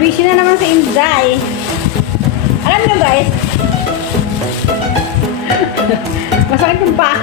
busy na naman si Inday. Alam nyo guys, masakit yung pa.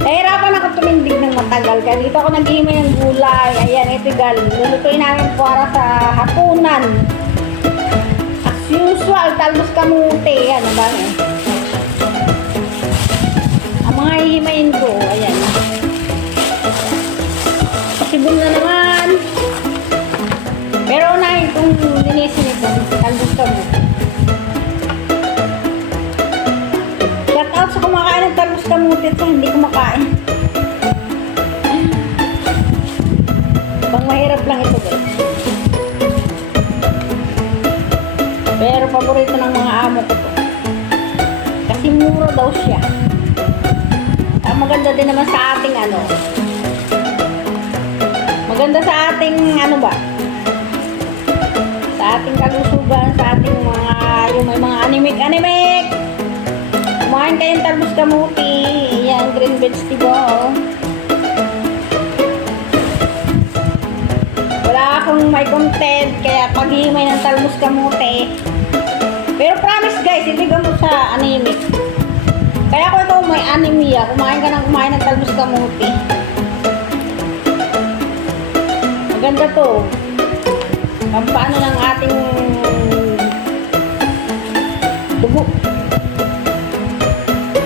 Nahirapan ako tumindig ng matagal. Kaya dito ako naghihimay ng gulay. Ayan, ito gal. Lulutuin namin para sa hapunan. As usual, talbos kamuti. Ano ba eh? Ang mga hihimayin ko, ayan. Sibol na naman. Pero unahin kung linisin ito, talbos kamuti. Shout out sa kumakain ng talbos kamuti at sa hindi kumakain. Bang mahirap lang ito guys. Pero paborito ng mga amo ko to. Kasi mura daw siya. Maganda din naman sa ating ano. Maganda sa ating ano ba? Sa ating kalusugan, sa ating mga yung may mga anemic. Kumain kayong talbos kamuti. Yan, green vegetable. Wala akong may content, kaya paghihimay ng talbos kamuti. Pero promise guys, hindi gamot sa anemic. Kaya kung ikaw may anemia, kumain ka ng talbos kamuti. Maganda to. Pampaano ng ating dugo.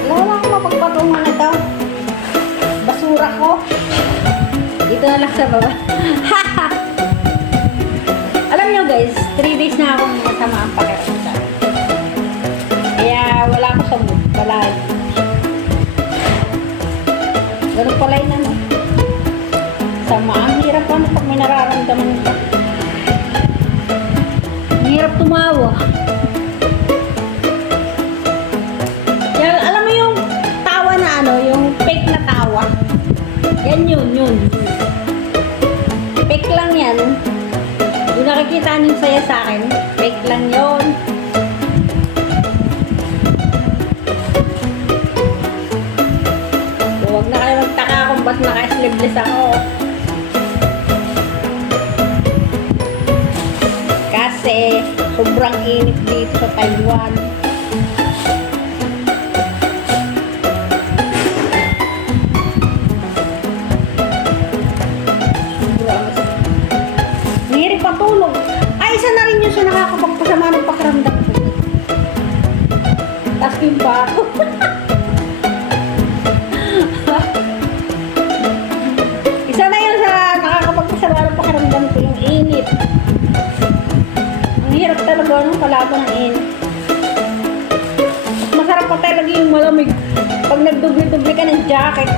Wala akong mapagpatungan ito. Basura ko. Dito na lang sa baba. Alam nyo guys, 3 days na akong masama ang pakiramdam. Kaya wala ako sa mood. Palagi. Ganun pala yun ano. Sama. Ang hirap ano pag may nararamdaman ka. Ang hirap tumawa. Kaya alam mo yung tawa na ano, yung fake na tawa. Yan yun. Fake lang yan. Yung nakikita nyo saya sa akin, fake lang yun. Huwag na kayo magtaka kung ba't naka-sleeveless ako. Kasi sobrang init dito sa Taiwan. Nahirap patulog. Ay, isa na rin yun siya nakakapagpasama ng pakiramdam ko. Tapos yung pa ako. Isa na yun sa nakakapagpasama ng pakiramdam ko, yung init. Ang hirap talaga nung kalaban ng init. Masarap pa talaga yung malamig pag nagdubli-dubli ka ng jacket.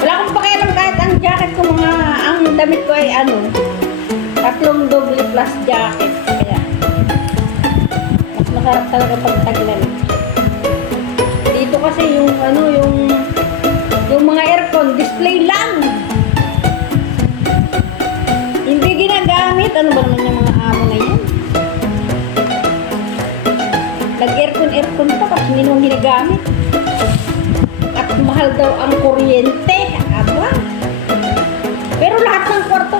Wala akong pakialam kahit ang jacket ko ang damit ko ay ano, 3 doble plus jacket. Kaya mas masarap talaga pag taglamig. Dito kasi yung ano, yung mga aircon display lang. Hindi ginagamit. Ano ba naman yung mga amo na yan? Nag-aircon pa kasi hindi naman ginagamit. At mahal daw ang kuryente. Aba. Pero lahat ng kwarto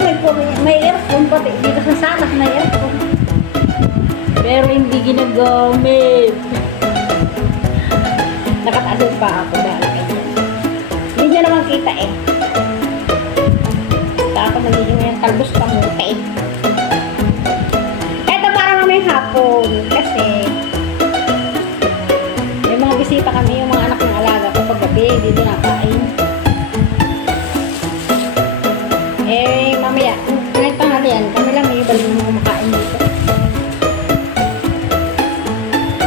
may aircon, pati dito sa salas may aircon. Pero hindi ginagamit. Nakataas pa ako dahil ganyan. Hindi nyo naman kita eh. Tapos nagiging yung talbos kamuti. Eto para mamayang hapon. Kasi may mga bisita kami, yung mga anak ng alaga ko paggabi, dito nakain. Eh, mamaya, ngayon tanghalian, kami lang may iba yung mga kumakain dito.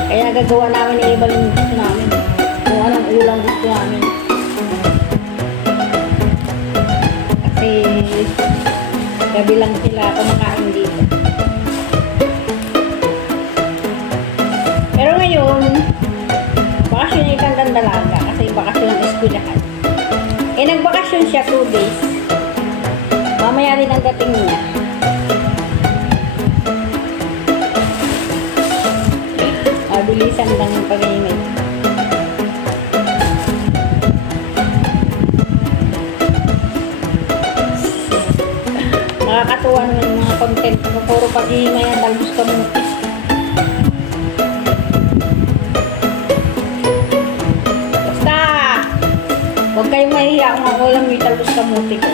Kaya gagawa namin yung iba yung gusto namin. Kung anong ulang gusto namin. Kasi, gabi lang sila kumakain dito. Pero ngayon, bakasyon yung ikang dalaga kasi bakasyon ng eskwelahan. Eh, nagbakasyon siya 2 days. Mamaya rin ang dating niya. Mabilisan lang yung pag-iimay. Nakakatuwa naman content mo. Puro paghihingay ang talbos kamuti. Basta, huwag kayong mahihiya kung ako lang may talbos kamuti ko.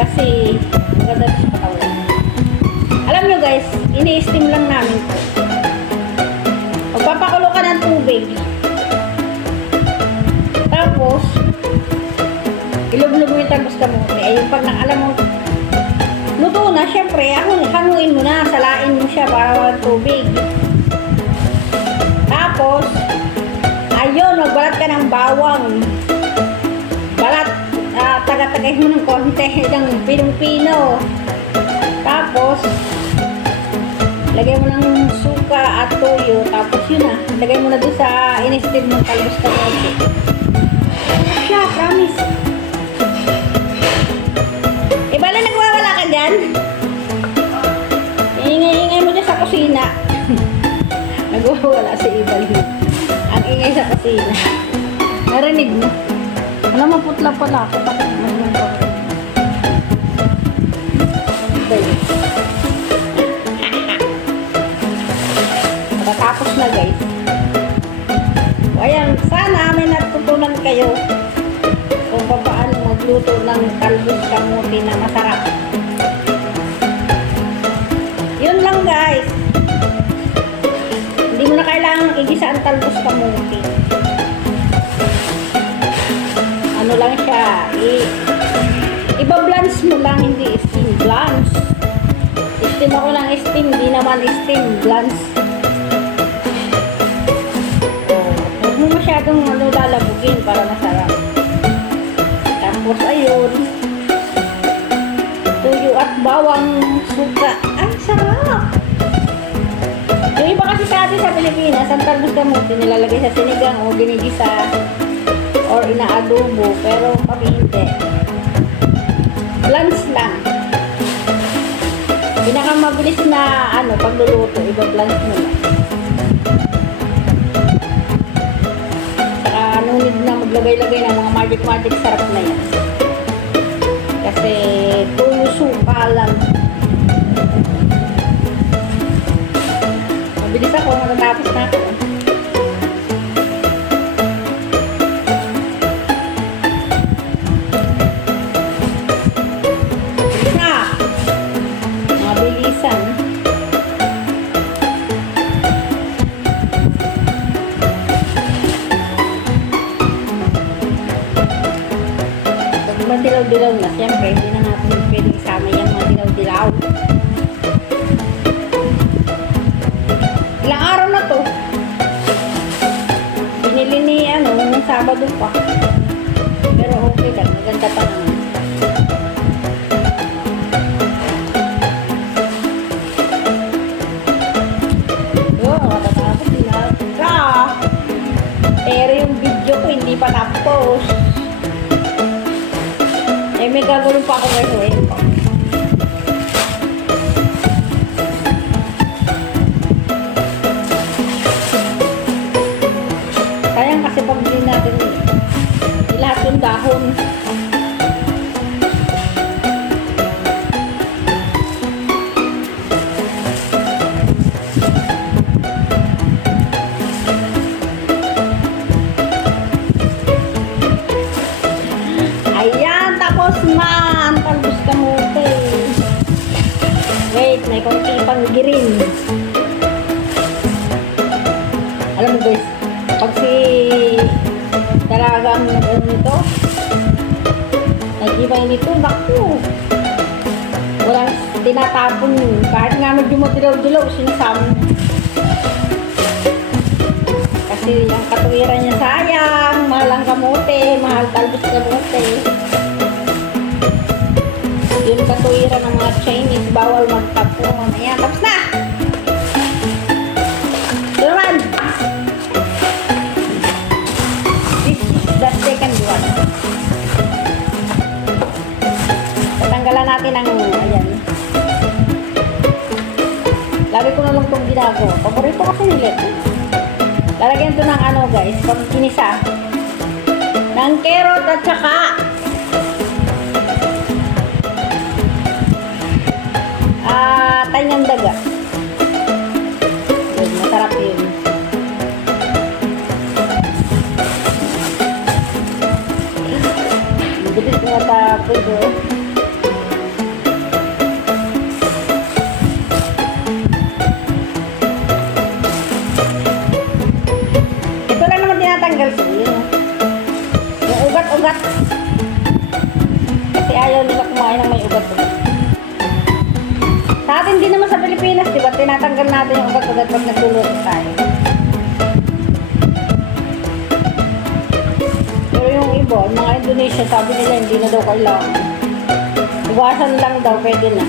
Kasi, maganda sa katawan. Alam nyo guys, ini-steam lang namin ko. Magpapakulo ka ng tubig. Tapos, ilublob mo yung talbos kamote. Ayun, pag alam mo, luto na, syempre, hanuin mo na, salain mo siya para walang tubig. Tapos, ayun, magbalat ka ng bawang. Balat, taga-tagay mo ng konti, ng pinong-pino. Tapos, lagay mo ng suka at toyo. Tapos yun na, lagay mo na doon sa in-steam ng talbos kamote. Siya, promise. Bala nagwawala ka dyan? Ingay-ingay mo dyan sa kusina. Nagwawala si Ibal. Ang ingay sa kusina. Narinig mo? Alam mo, putla pala ako. Bakit naman ko? Matatapos na guys. So, ayan, sana may natutunan kayo kung paano magluto ng talbos kamote na masarap. Yun lang guys. Hindi mo na kailangang igisa ang talbos kamote. Ano lang siya, iba-blanch mo lang, hindi steam. Blanch. Steam ako ng steam, hindi naman steam. Blanch. Huwag mo masyadong lalabugin para masarap. Tapos ayun, tuyo at bawang, suka. Ay, sarap! Yung iba kasi sa atin sa Pilipinas, ang talbos kamote nilalagay sa sinigang o ginigisa or inaadobo, pero kami hindi. Blanch lang. Pinakamabilis na pagluluto, iba-blanch mo lang. Nunid na maglagay-lagay ng mga magic-magic, sarap na yan. Kasi tuyo suka lang. Mabilis ako, matatapos na ako. Bilis na! Mabilisan. Dilaw-dilaw na, siyempre, hindi na natin pwede isama yung mga dilaw-dilaw. Ilang araw na to. Binili ni, nung Sabado pa. Pero okay lang, maganda pa naman. Matatapos din na. Pero yung video ko hindi pa tapos. May gagawin pa ako ngayon. Sayang kasi pag hindi natin lahat yung dahon. Ayan, tapos na ang talbos kamote. Wait, may konti pang green. Alam mo guys, pag si talagang nito, nag-ibay nito, naku, walang tinatapon yun. Kahit nga medyo madilaw-dilaw, sinasama. Kasi ang katuwiran niya sayang, mahal ang kamote, mahal talbos kamote. Yung katuwiran ng mga Chinese, bawal magtapon. Ayan, tapos na! Ito naman! This is the second one. Tatanggalan natin ang, ayan. Lagi ko na lang itong ginagawa. Paborito kasi nila. Lalagyan ito ng guys, pag kinisa. Ng carrot at saka kumain ng may ugat-ugat. Sa atin din naman sa Pilipinas, di ba? Tinatanggal natin yung ugat-ugat pag nagluluto tayo. Pero yung iba, mga Indonesia, sabi nila hindi na daw kailangan. Iwasan lang daw, pwede na.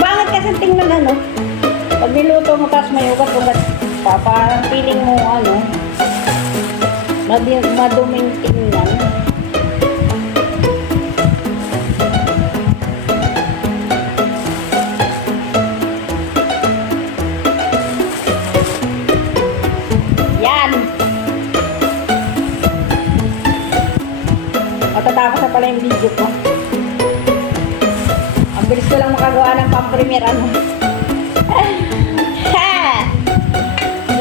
Bakit kasi tingnan ano? Pag niluto mo tapos may ugat-ugat pa, parang feeling mo ano, maduming tingnan. Yan! Matatapos na pala yung video ko. Ang bilis ko lang makagawa ng pang-premiere ano.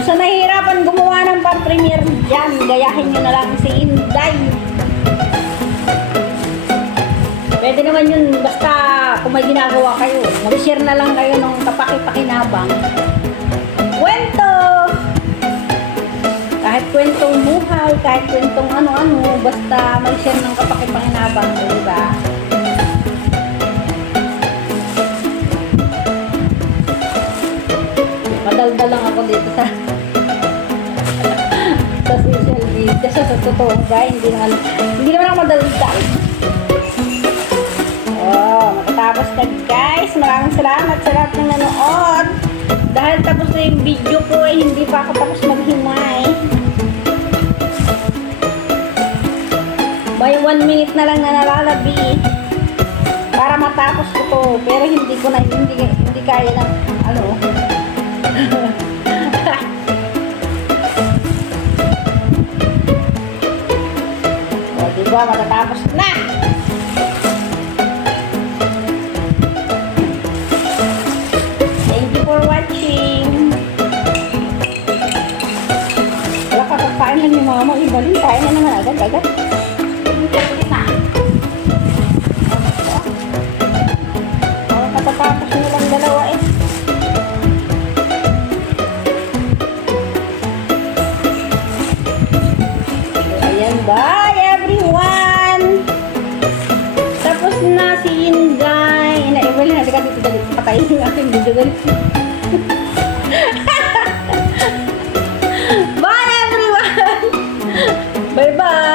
Sa nahihirapan gumawa ng pang-premiere dyan, gayahin nyo na lang si Inday. Pwede naman yun, basta kung may ginagawa kayo, mag-share na lang kayo ng kapaki-pakinabang. Kwento! Kahit kwentong buhay, kahit kwentong ano-ano, basta mag-share ng kapaki-pakinabang, diba? Madaldal lang ako dito sa social media. Sa totoo ba, hindi naman ako madaldal. Oh, matatapos na guys. Maraming salamat sa lahat ng nanood. Dahil tapos na yung video ko, hindi pa ako tapos maghimay. May 1 minute na lang na nalalabi para matapos ko to. Pero hindi kaya ng ano. O, diba? Matatapos na! Thank you for watching! Wala ka pagkain lang ni mama. Ibalin tayo na naman agad-agad. Matatapos nyo lang dalawa eh. Bye everyone! Tapos na si Inday. Inaiwala na kasi dito dali. Patayin yung aking video dali. Bye everyone! Bye bye!